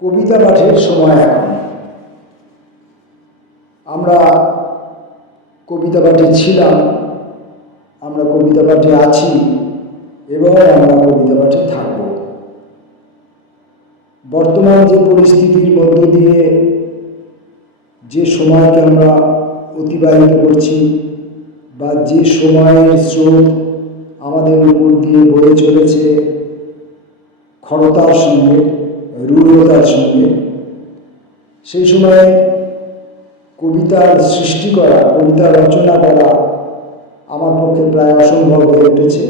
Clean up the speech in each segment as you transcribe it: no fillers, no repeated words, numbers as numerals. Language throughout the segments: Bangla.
কবিতা পাঠের সময় এখন। আমরা কবিতা পাঠে ছিলাম, আমরা কবিতা পাঠে আছি এবং আমরা কবিতা পাঠে থাকব। বর্তমান যে পরিস্থিতির মধ্য দিয়ে যে সময়কে আমরা অতিবাহিত করছি বা যে সময়ের স্রোত আমাদের উপর দিয়ে বয়ে চলেছে খরতার সঙ্গে, রূঢ়তার সঙ্গে, সেই সময়ে কবিতার সৃষ্টি করা, কবিতা রচনা করা আমার পক্ষে প্রায় অসম্ভব হয়ে উঠেছে।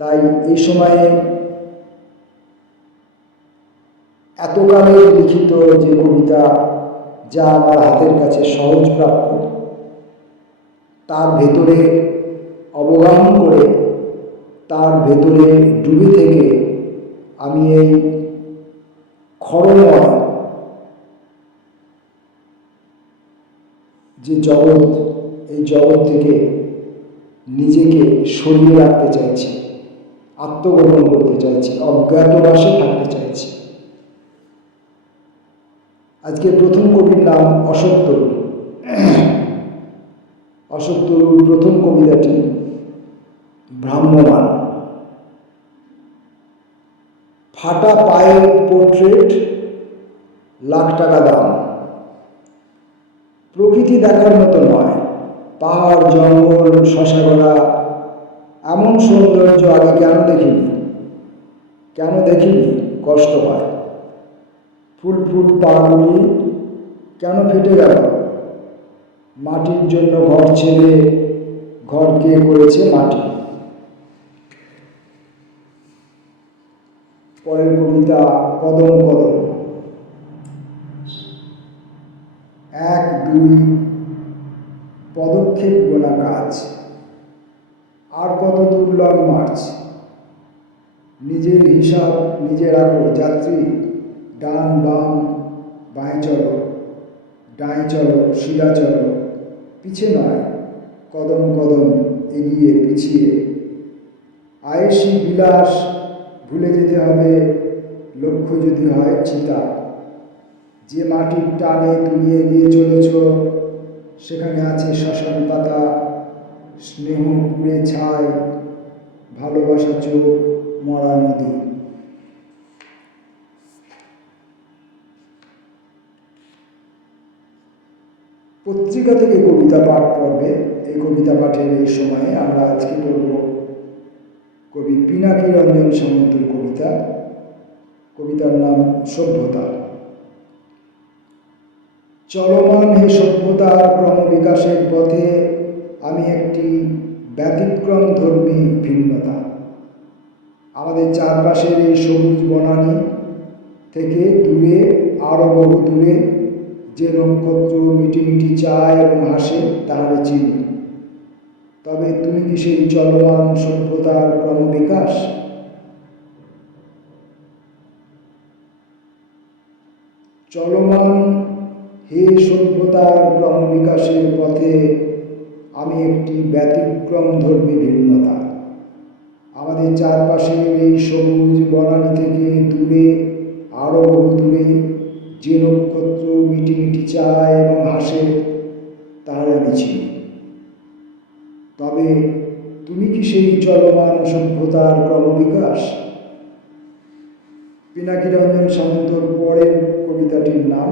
তাই এই সময়ে এতকালের লিখিত যে কবিতা, যা আমার হাতের কাছে সহজপ্রাপ্য, তার ভেতরে অবগাহন করে, তার ভেতরে ডুবে থেকে আমি এই খরময় যে জগৎ, এই জগৎ থেকে নিজেকে সরিয়ে রাখতে চাইছি, আত্মগোপন করতে চাইছি, অজ্ঞাতবাসে থাকতে চাইছি। আজকে প্রথম কবির নাম অশোক তরুর। অশোক তরুর প্রথম কবিতাটি ভ্রাম্যমান। ফাটা পায়ের পোর্ট্রেট, লাখ টাকা দাম। প্রকৃতি দেখার মতো নয়, পাহাড়, জঙ্গল, শশাগোলা, এমন সৌন্দর্য আগে কেন দেখিনি কষ্ট হয়। ফুল ফুল পাগুলি কেন ফেটে গেল? মাটির জন্য ঘর ছেড়ে ঘর কে করেছে মাটি। পরের কবিতা কদম কদম। এক দুই পদক্ষেপ গোনা কাজ, আর কত দূর লং মার্চ। নিজের হিসাব নিজে রাখো যাত্রী, ডান বাম বাঁয়ে চলো, ডাঁয়ে চলো, সিধা চলো, পিছে নয়, কদম কদম এগিয়ে পিছিয়ে। আয়েসি বিলাস ভুলে যেতে হবে, লক্ষ্য যদি হয় চিতা। যে মাটির টানে তুমি এগিয়ে চলেছ, সেখানে আছে শ্মশান পাতা, স্নেহ পুড়ে ছাই, ভালোবাসা চোখ, মরা নদী। পত্রিকা থেকে কবিতা পাঠ পর্বে, এই কবিতা পাঠের এই সময়ে আমরা আজকে পড়ব কবি পিনাকি রঞ্জন সামন্তের কবিতা। কবিতার নাম সভ্যতা। চলমান হে সভ্যতার ক্রমবিকাশের পথে আমি একটি ব্যতিক্রম ধর্মী ভিন্নতা। আমাদের চারপাশের এই সবুজ বনানী থেকে দূরে, আরও বহু দূরে, যে নক্ষত্র মিটিমিটি চায় এবং হাসে তাহারে চিনি। তবে তুমি কি সেই চলমান সভ্যতার ক্রমবিকাশ? চলমান হে সভ্যতার ক্রমবিকাশের পথে আমি একটি ব্যতিক্রম ধর্মী ভিন্নতা। আমাদের চারপাশের এই সবুজ বনানী থেকে দূরে, আরও বহু দূরে, যে নক্ষত্র মিটিমিটি চায় এবং হাসে তাহার আমি চিনি। তবে তুমি কি সেই চলমান সভ্যতার ক্রমবিকাশ? পিনাকি রঞ্জন সামন্তর পরের কবিতাটির নাম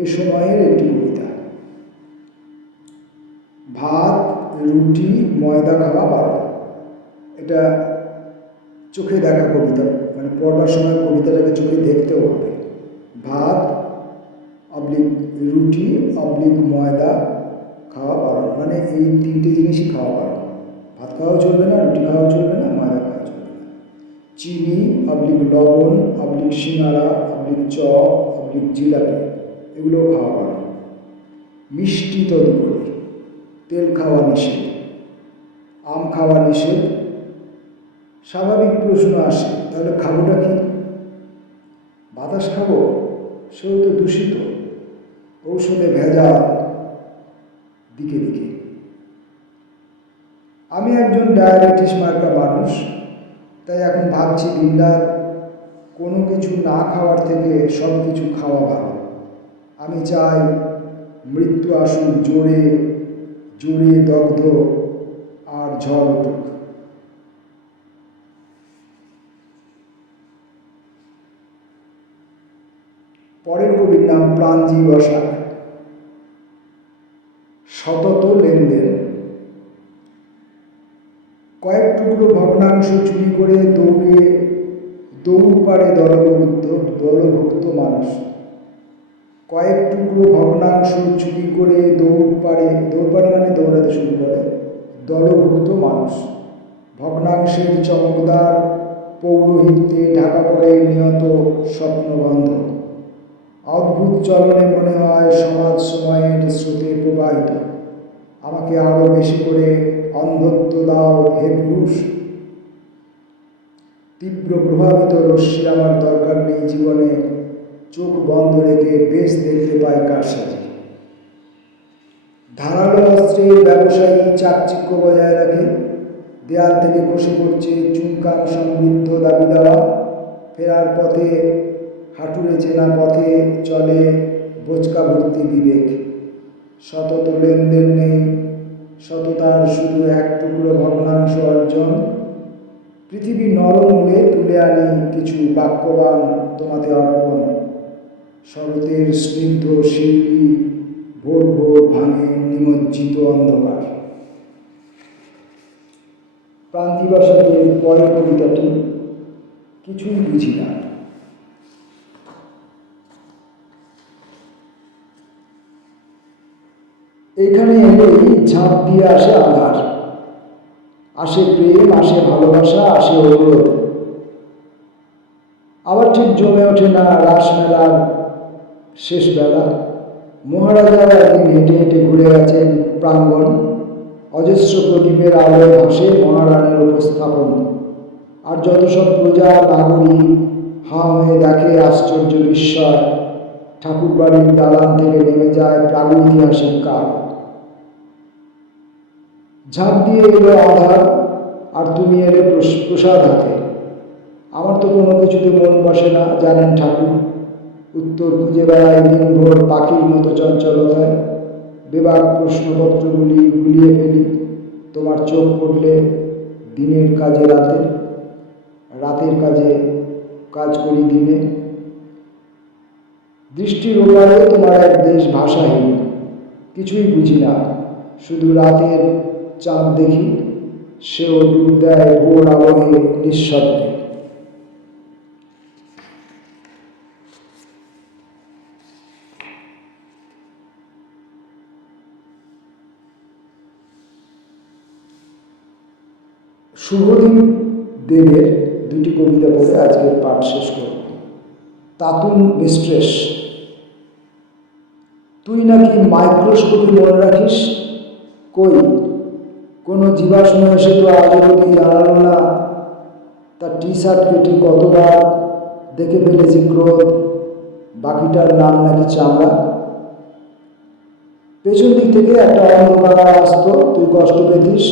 এ সময়ের একটি কবিতা। ভাত, রুটি, ময়দা খাওয়া বারণ। এটা চোখে দেখা কবিতা, মানে পড়বার সময় কবিতাটাকে চোখে দেখতেও হবে। ভাত অবলিক রুটি অবলিক ময়দা খাওয়া বারণ, মানে এই তিনটে জিনিসই খাওয়া বারণ। ভাত খাওয়াও চলবে না, রুটি খাওয়াও চলবে না, ময়দা খাওয়া চলবে না। চিনি অবলিক লবণ অবলিক সিঙ্গারা অবলিক চপ অবলিক জিলাপি, এগুলোও খাওয়া বারণ। মিষ্টি তদুপরি, তেল খাওয়া নিষেধ, আম খাওয়া নিষেধ। স্বাভাবিক প্রশ্ন আসে, তাহলে খাবোটা কি? বাতাস খাবো? সেও তো দূষিত, ঔষধে ভেজাল দিকে দিকে। আমি একজন ডায়াবেটিস মার্কা মানুষ, তাই এখন ভাবছি দিনরাত কোনো কিছু না খাওয়ার থেকে সব কিছু খাওয়া ভালো। আমি চাই মৃত্যু আসুক জোরে জোরে, দগ্ধ আর ঝড় উঠুক। পরের কবির নাম প্রাণজি বসাক। সতত লেনদেন। কয়েক টুকরো ভগ্নাংশ চুরি করে দৌড় পাড়ে দলভুক্ত মানুষ। কয়েক টুকরো ভগ্নাংশ চুরি করে দৌড় পাড়ে মানে দৌড়াতে শুরু করে দলভুক্ত মানুষ। ভগ্নাংশের চমকদার পৌরোহিত্যে ঢাকা পড়ে নিয়ত স্বপ্নবন্ধ। অদ্ভুত চলনে মনে হয় সমাজ সময়ের স্রোতে প্রবাহিত। আমাকে আরো বেশি করে অন্ধত্ব দাও হে পুরুষ। তীব্র প্রভাবিত রশ্মি আমার দরকার নেই জীবনে। চোখ বন্ধ রেখে বেশ দেখতে পাই কারসাজি। ধারালো অস্ত্রের ব্যবসায়ী চাকচিক্য বজায় রাখে। দেয়াল থেকে বসে পড়ছে চুনকাম সমৃদ্ধ দাবি দেওয়া। ফেরার পথে হাঁটুরে চেনা পথে চলে বোচকা ভর্তি বিবেক। সতত লেনদেন নেই, সততার শুধু এক টুকরো ভগ্নাংশ অর্জন। পৃথিবী নরম হলে তুলে আনি কিছু বাক্যবান তোমাতে অর্পণ। শরতের স্নিগ্ধ শিল্পী ভোর ভোর ভাঙে নিমজ্জিত অন্ধকার। প্রান্তি বসাকের পরের কবিতাটি কিছুই বুঝি না। এখানে এলেই ঝাঁপ দিয়ে আসে আধার, আসে প্রেম, আসে ভালোবাসা, আসে অনুরোধ। আবার ঠিক জমে ওঠে না রাসমেলার শেষ বেলা। মহারাজারা একদিন হেঁটে হেঁটে ঘুরে গেছেন প্রাঙ্গণ। অজস্র প্রদীপের আলোয় ভাসে মহারানীর উপস্থাপন। আর যত সব প্রজা নাগরিক হাঁ হয়ে দেখে আশ্চর্য বিস্ময়। ঠাকুরবাড়ির দালান থেকে নেমে যায় প্রাগৈতিহাসিক কাল। ঝাঁপ দিয়ে এলো আধার, আর তুমি এলে প্রসাদ হাতে। আমার তো কোনো কিছুতে মন বসে না জানেন ঠাকুর। উত্তর খুঁজে বেড়ায় দিনভর পাখির মতো চঞ্চলতায়। বেবাক প্রশ্নপত্রগুলি গুলিয়ে ফেলি। তোমার চোখ পড়লে দিনের কাজে রাতে, রাতের কাজে কাজ করি দিনে। দৃষ্টির ওপারে তোমার এক দেশ ভাষাহীন। কিছুই বুঝি না, শুধু রাতের চাঁদ দেখি। সেও ডুব দেয় ভোর আবহে নিঃশব্দে। শুভদীপ দেবের দুটি কবিতা পড়ে আজকের পাঠ শেষ করব। তাতুন মিস্ট্রেস। তুই নাকি মাইক্রোস্কোপে মনে রাখিস? কই, কোনো জীবাশ্ম এসে তো আজ অবধি জানালো না তার টি শার্ট কেটে কতবার দেখে ফেলেছি ক্রোধ। বাকিটার নাম নাকি চামড়া। পেছন দিক থেকে একটা অন্ধকার আসতো, তুই কষ্ট পেতিস।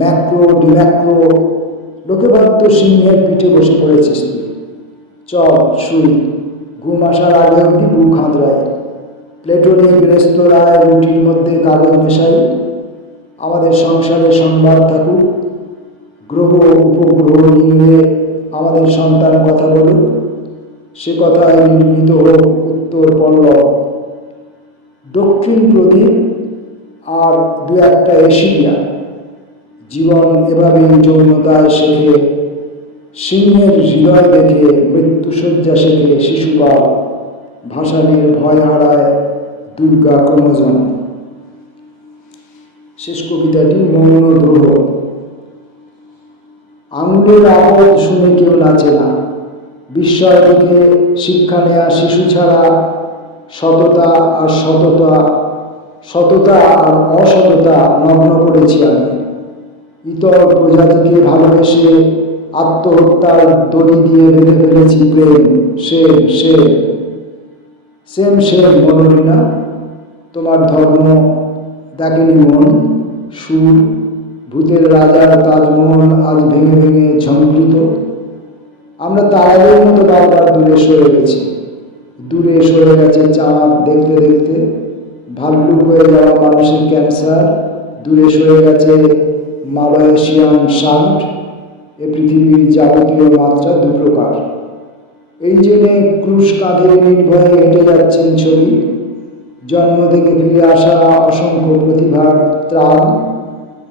ম্যাক্রো ডিম্যাক্রো, লোকে ভাবতো সিংহের পিঠে বসে পড়েছিস তুই। চল শুই, ঘুম আসার আগে অব্দি বুক হাতড়ায়। প্লেটোনিক রেস্তোরাঁয় রুটির মধ্যে কাগজ মেশাই। আমাদের সংসারে সংবাদ থাকুক, গ্রহ উপগ্রহ নিয়ে আমাদের সন্তান কথা বলুক। সে কথায় নির্মিত হোক উত্তর পল্লব, দক্ষিণ প্রদীপ আর দু একটা এশিয়া। জীবন এভাবেই যৌনতায় শেখে, সিংহের হৃদয় দেখে মৃত্যুশয্যা শেখে শিশুপাল। ভাসানের ভয় হারায় দুর্গা ক্রমজন। শেষ কবিতাটি মৌন দ্রোহ। আঙুলের আওয়াজ শুনে কেউ নাচে না। বিস্ময় থেকে শিক্ষা নেয়া শিশু ছাড়া সততা আর সততা আর অসততা নগ্ন করেছি আমি। ইতর প্রজাতিকে ভালোবেসে আত্মহত্যার দড়ি দিয়ে বেঁধে ফেলেছি প্রেম। সেম মনোরীনা, তোমার ধর্ম দেখেনি মন। সুর, ভূতের রাজার তাজমহল আজ ভেঙে ভেঙে ঝঙ্কৃত। আমরা তারাদের মতো বারবার দূরে সরে গেছি। দূরে সরে গেছে চাঁদ দেখতে দেখতে, ভাল্লুক হয়ে যাওয়া মানুষের ক্যান্সার, দূরে সরে গেছে মালয়েশিয়ান শার্ট। এ পৃথিবীর যাবতীয় মাত্রা দু প্রকার। এই জেনে ক্রুশ কাঁধে নির্ভয়ে হেঁটে যাচ্ছেন ছবি। জন্ম থেকে ফিরে আসা অসংখ্য প্রতিভার ত্রাণ।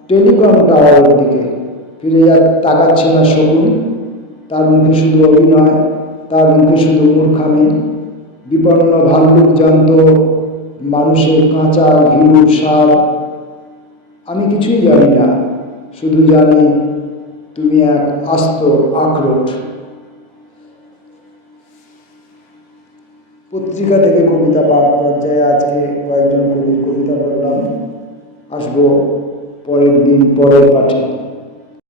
টেলিকম টাওয়ারের দিকে ফিরে তাকাচ্ছে না শকুন। তার মুখে শুধু অভিনয়, তার মুখে শুধু মূর্খামি। বিপন্ন ভাল্লুক জানত মানুষের কাঁচা ভীরুর স্বাদ। আমি কিছুই জানি না, শুধু জানি তুমি এক আস্ত আখরোট। পত্রিকা থেকে কবিতা পাঠ পর্যায়ে আজকে কয়েকজন কবির কবিতা বললাম। আসবো পরের দিন পরের পাঠে।